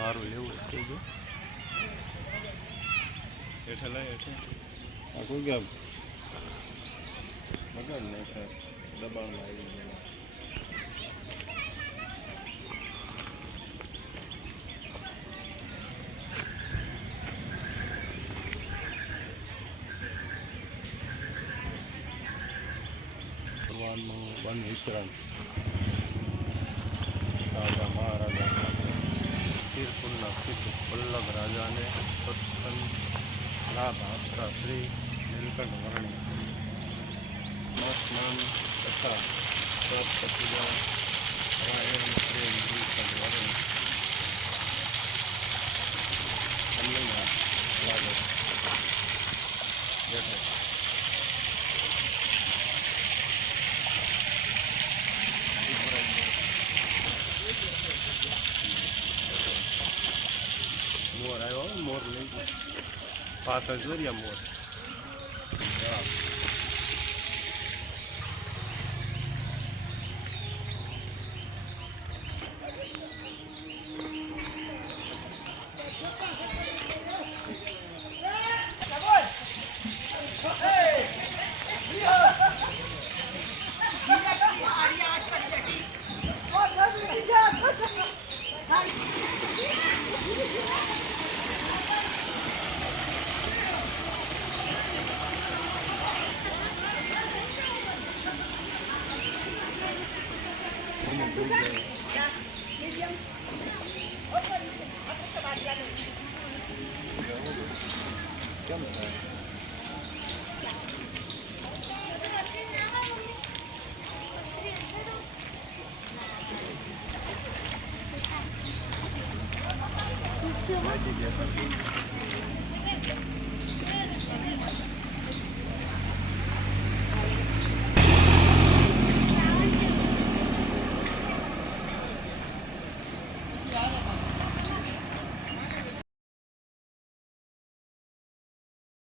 મારું લેવું થઈ ગયું. હેઠે લઈ હેઠે આ કોઈ ગયા બગાડ ને દબાણમાં આવી ગયા ભગવાનનું વન વિશ્રામ લાભ આપતા શ્રી નીલકંઠ વર્ણિ. સ્નાન તથા પૂજા રાયણ પ્રેમ નીલકંઠ વર્ણિ. તમને લાગે બેઠો મોર આવ્યો હો, મોર લઈ ગયો પાછળ જોરિયા મોર હા. એને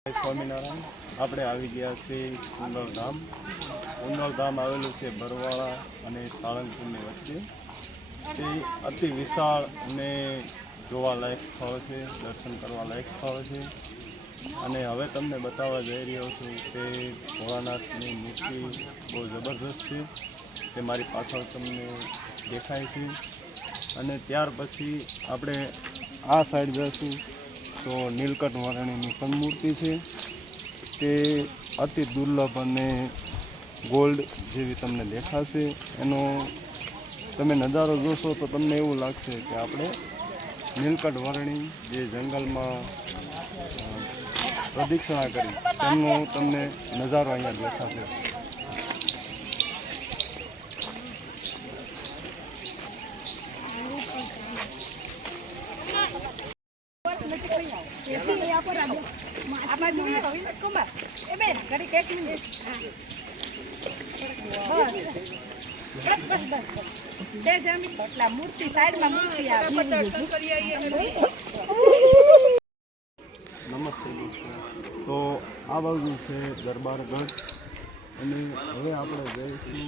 સ્વામિનારાયણ, આપણે આવી ગયા છીએ ઉંદરધામ ઉંદરધામ આવેલું છે બરવાળા અને સાળંગપુરની વચ્ચે. તે અતિ વિશાળ અને જોવાલાયક સ્થળ છે, દર્શન કરવાલાયક સ્થળ છે. અને હવે તમને બતાવવા જઈ રહ્યો છું કે ભોળાનાથની મૂર્તિ બહુ જબરદસ્ત છે, તે મારી પાછળ તમને દેખાય છે. અને ત્યાર પછી આપણે આ સાઈડ જઈશું તો નીલકંઠ વરાણીની પણ મૂર્તિ છે. તે અતિ દુર્લભ અને ગોલ્ડ જેવી તમને દેખાશે. એનો તમે નજારો જોશો તો તમને એવું લાગશે કે આપણે નીલકંઠ વરણી જે જંગલમાં અ, પ્રદક્ષિણા કરી. તેમનો તમને નજારો અહીંયા દેખાશે. આમાં નમસ્તે તો આ બાજુ છે દરબારગઢ. અને હવે આપણે જઈશું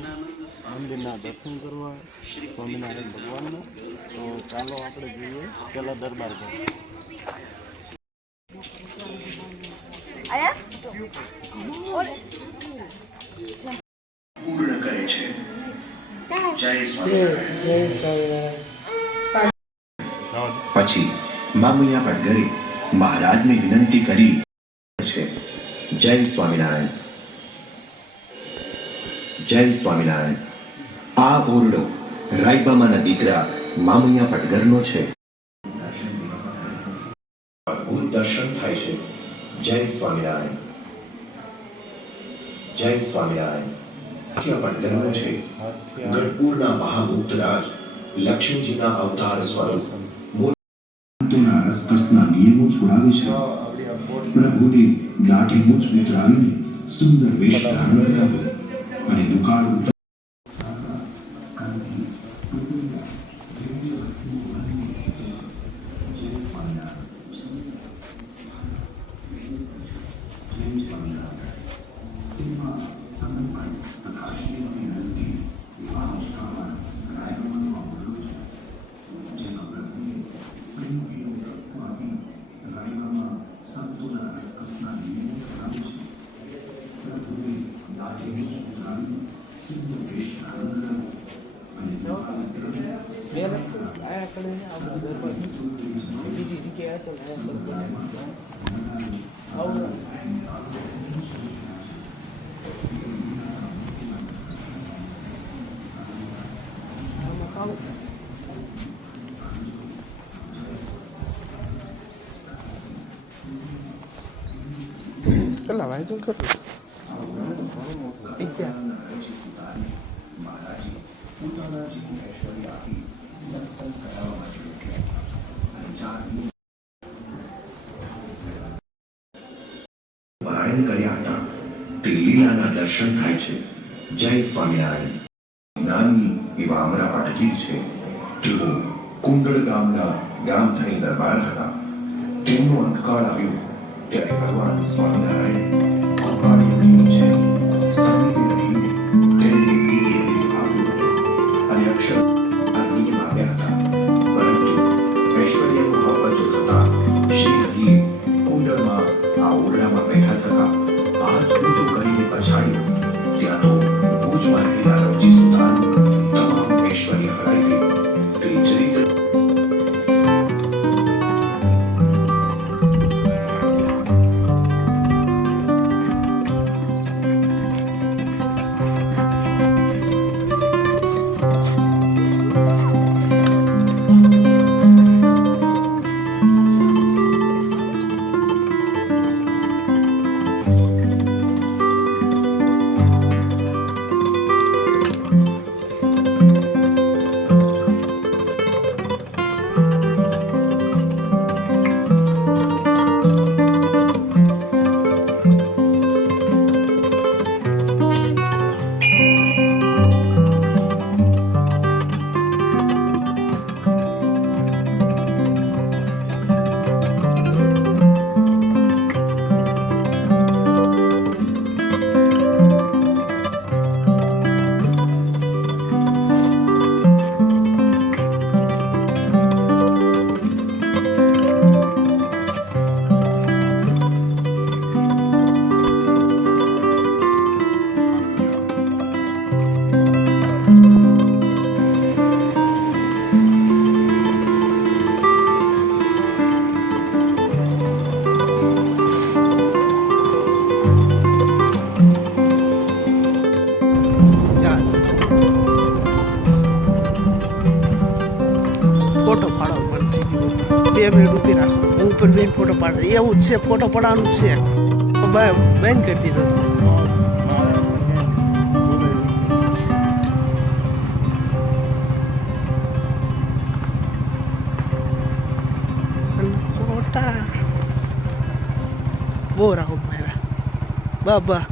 મંદિરના દર્શન કરવા સ્વામિનારાયણ ભગવાનના. તો ચાલો આપણે જોઈએ પહેલાં દરબારગઢ પૂર્ણ કરે છે જય સ્વામિનારાયણ પછી મામૈયા પટગરે મહારાજને વિનંતી કરી છે. જય સ્વામિનારાયણ. જય સ્વામિનારાયણ. આ ઓરડો રાયબામાના દીકરા મામૈયા પટગરનો છે. અદ્ભુત દર્શન થાય છે. જય સ્વામિનારાયણ. જય સ્વામિનારાયણ. પટગરનો છે. ગઢપુરના મહાગુપ્તરાજ લક્ષ્મીજીના અવતાર સ્વરૂપ. સંતોના રસકસના નિયમો છોડાવે છે. પ્રભુને દાઢી મૂછ ઉતરાવીને સુંદર વેશ ધારણ કરાવ્યો અને દુકાળ કેટલા તું કેટલું પારાયણ કર્યા હતા. તે લીલાના દર્શન થાય છે. જય સ્વામિનારાયણ. નાની એવા અમરા પાટગીર છે. તેઓ કુંડળ ગામના ગામધણી દરબાર હતા. તેમનો અંતકાળ આવ્યો. 对，I want to find out. એવું જ છે ફોટો પડાવવાનું છે. બેન કરી દીધો. ફોટા બહુ રાઉન્ડ મારા બાબા